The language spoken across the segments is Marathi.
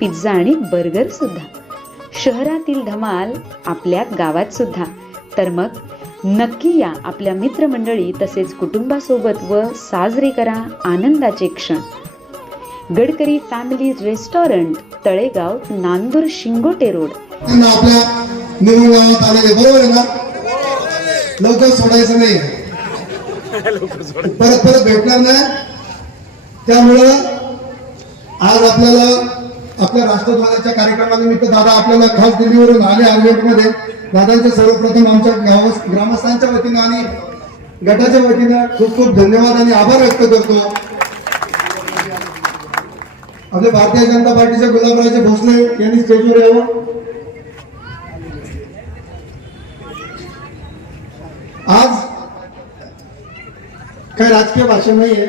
पिझ्झा आणि बर्गर सुद्धा. शहरातील धमाल आपल्या गावात सुद्धा. तर मग नक्की या आपल्या मित्रमंडळी तसेच कुटुंबासोबत व साजरे करा आनंदाचे क्षण. Gadkari family restaurant Talegaon Nandur Shingote road. लवकर सोडायचं नाही. परत परत भेटणार नाही. त्यामुळं आज आपल्याला आपल्या राष्ट्रध्वजाच्या कार्यक्रमानिमित्त दादा आपल्याला खास दिल्लीवरून आले अर्जेंटमध्ये दादांचे सर्वप्रथम आमच्या गाव ग्रामस्थांच्या वतीनं आणि गटाच्या वतीनं खूप खूप धन्यवाद आणि आभार व्यक्त करतो. आपले भारतीय जनता पार्टीचे गुलाबराजे भोसले यांनी स्टेजवर यावं. आज काय राजकीय भाषण नाहीये.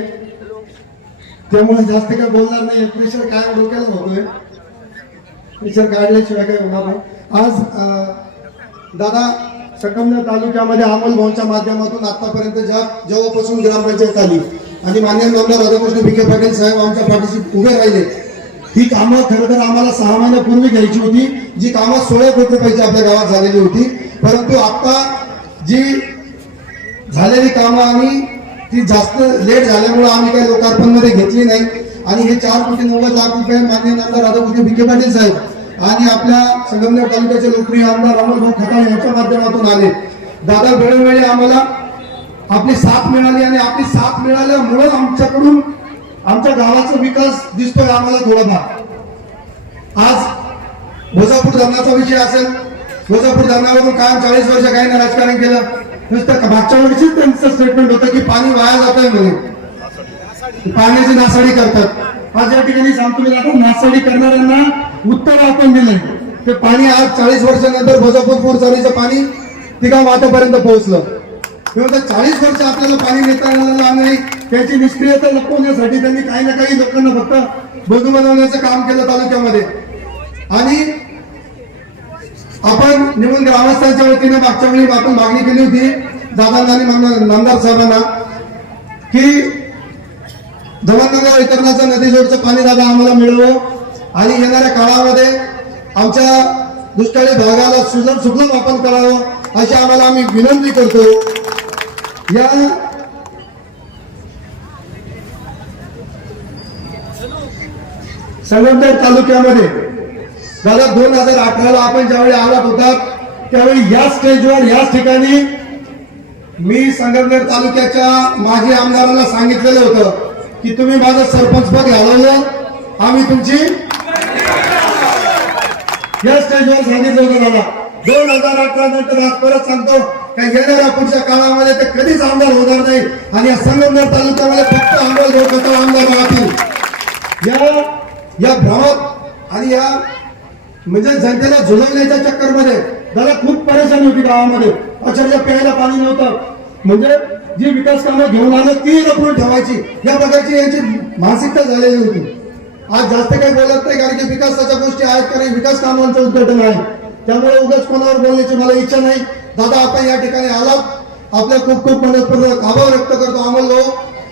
त्यामुळे जास्त काय बोलणार नाही. प्रेशर काय डोक्याला होतोय प्रेशर काढल्याशिवाय काय होणार नाही. आज दादा सकमनेर तालुक्यामध्ये अमोल भाऊंच्या माध्यमातून आतापर्यंत ज्या जेव्हापासून ग्रामपंचायत आली आणि मान्य आमदार राधाकृष्ण विखे पाटील साहेब आमच्या पाठीशी उभे राहिले ही कामं खरं तर आम्हाला सहा महिन्यापूर्वी घ्यायची होती. जी कामं सोळा कोटी रुपयाची आपल्या गावात झालेली होती. परंतु आता जी झालेली कामं आम्ही ती जास्त लेट झाल्यामुळे आम्ही काही लोकार्पणमध्ये घेतली नाही. आणि हे चार कोटी नव्वद लाख रुपये मान्य आमदार राधाकृष्ण विखे पाटील साहेब आणि आपल्या संगमनेर तालुक्याचे लोकप्रिय आमदार अमोलभाऊ खताळ यांच्या माध्यमातून आले. दादा वेळोवेळी आम्हाला आपली साथ मिळाली आणि आपली साथ मिळाल्यामुळे आमच्याकडून आमच्या गावाचा विकास दिसतोय आम्हाला थोडाफार आज वजापूर धरणाचा विषय असेल. वजापूर धरणावरून कायम चाळीस वर्ष काही नाही राजकारण केलं. नुसतं मागच्या वर्षीच त्यांचं स्टेटमेंट होतं की पाणी वाया जात आहे म्हणून पाण्याची नासाडी करतात. आज या ठिकाणी सांगतो मी दाखव नासाडी करणाऱ्यांना उत्तर आपण दिलंय. ते पाणी आज चाळीस वर्षानंतर भोजापूर पूर चालीचं पाणी तिघा माथ्यापर्यंत पोहोचलं. तेव्हा चाळीस वर्ष आपल्याला पाणी नेता येणार नाही. त्याची निष्क्रियता लपवण्यासाठी त्यांनी काही ना काही लोकांना फक्त बंधू बनवण्याचं काम केलं तालुक्यामध्ये. आणि आपण निवडून ग्रामस्थांच्या वतीने मागच्या वेळी आपण मागणी केली होती दादांना आणि नामदार साहेबांना की धवननगर वितरणाचं नदी जोडचं पाणी दादा आम्हाला मिळवं आणि येणाऱ्या काळामध्ये आमच्या दुष्काळी भागाला सुजन सुफलम आपण करावं अशी आम्हाला आम्ही विनंती करतो. या संगमनेर तालुक्यामध्ये दादा दोन हजार अठराला आपण ज्यावेळी आलात होता त्यावेळी या स्टेजवर याच ठिकाणी मी संगमनेर तालुक्याच्या माजी आमदाराला सांगितलेलं होतं की तुम्ही माझं सरपंच पद घालवलं. आम्ही तुमची या स्टेजवर सांगितलं होतं दादा दोन हजार अठरा नंतर आज परत सांगतो का येणाऱ्या पुढच्या काळामध्ये ते कधीच आमदार होणार नाही आणि या संगमनेर तालुक्यामध्ये फक्त आमदार लोक आमदार राहतील. या या भ्रमात आणि या म्हणजे जनतेला झुलवण्याच्या चक्करमध्ये त्याला खूप परेशानी होती गावामध्ये. अक्षरशः प्यायला पाणी नव्हतं. म्हणजे जी विकास कामं घेऊन आलं ती लपवून ठेवायची. या प्रकारची यांची मानसिकता झालेली होती. आज जास्त काही बोलत नाही कारण की विकासाच्या गोष्टी आहेत कारण विकास कामांचं उद्घाटन आहे. त्यामुळे उगाच कोणावर बोलण्याची मला इच्छा नाही. दादा आपण या ठिकाणी आलात. आपल्या खूप खूप मनपूर्वक आभार व्यक्त करतो आम्हाला.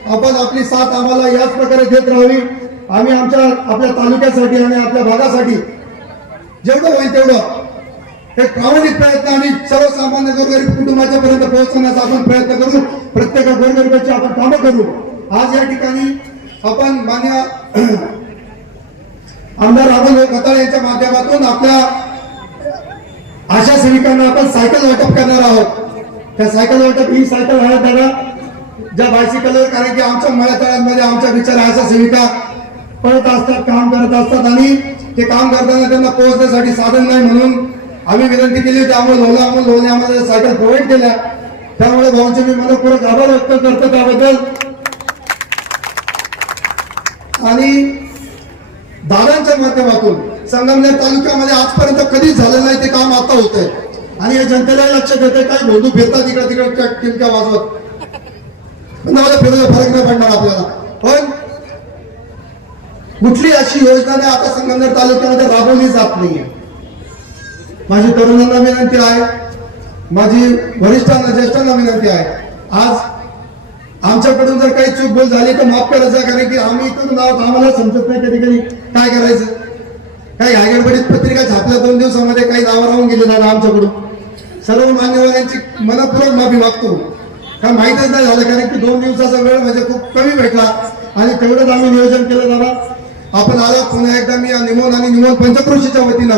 आपण आपली साथ आम्हाला याच प्रकारे देत राहावी. आम्ही आमच्या आपल्या तालुक्यासाठी आणि आपल्या भागासाठी जेवढं होईल तेवढं. एक प्रामाणिक प्रयत्न आणि सर्वसामान्य गोरगरीब कुटुंबाच्या पर्यंत पोहोचवण्याचा आपण प्रयत्न करू. प्रत्येक गोरगरिबाची आपण कामं करू. आज या ठिकाणी आपण मान्य आमदार राहुल कताळ यांच्या माध्यमातून आपल्या आशा सेविकांना आपण सायकल वाटप करणार आहोत. त्या सायकल वाटप ही सायकल आहे दादा ज्या बायसिकलवर कारण की आमच्या मळ्यातळ्यांमध्ये आमच्या बिचारा आशा सेविका पळत असतात काम करत असतात आणि ते काम करताना त्यांना पोहोचण्यासाठी साधन नाही म्हणून आम्ही विनंती केली होती अमोल लोला अमोल लोने आम्हाला सायकल प्रोव्हाइड केल्या. त्यामुळे भाऊंचे मी मनपूर्वक आभार व्यक्त करतो त्याबद्दल. आणि दादांच्या माध्यमातून संगमनेर तालुक्यामध्ये आजपर्यंत कधीच झालं नाही ते काम आता होत आहे आणि या जनतेला लक्ष देते काय भोंदू फिरतात इकडे तिकडे टिमक्या वाजवत. पण मला फरक नाही पडणार आपल्याला. पण कुठली अशी योजना नाही आता संगमनेर तालुक्यामध्ये राबवली जात नाहीये. माझी तरुणांना विनंती आहे माझी वरिष्ठांना ज्येष्ठांना विनंती आहे आज आमच्याकडून जर काही चूक बोल झाली तर माफ करायचं कारण की आम्ही इथून आहोत आम्हाला समजत नाही कधी कधी काय करायचं. काही हायगडबडीत पत्रिका छापल्या दोन दिवसामध्ये काही नावं राहून गेले दादा आमच्याकडून. सर्व मान्यवरांची मनपूर्वक माफी मागतो. काय माहितच नाही झालं कारण की दोन दिवसाचा वेळ म्हणजे खूप कमी भेटला आणि तेवढंच आम्ही नियोजन केलं जाणार. आपण आला पुन्हा एकदा मी निमोन आणि निमोन पंचक्रोशीच्या वतीनं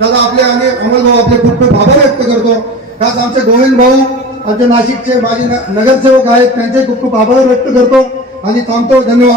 दादा आपले आणि अमोल भाऊ आपले खूप खूप आभार व्यक्त करतो. त्याच आमचे गोविंद भाऊ आमचे नाशिकचे माझे नगरसेवक आहेत त्यांचे खूप खूप आभार व्यक्त करतो. आणि थांबतो धन्यवाद.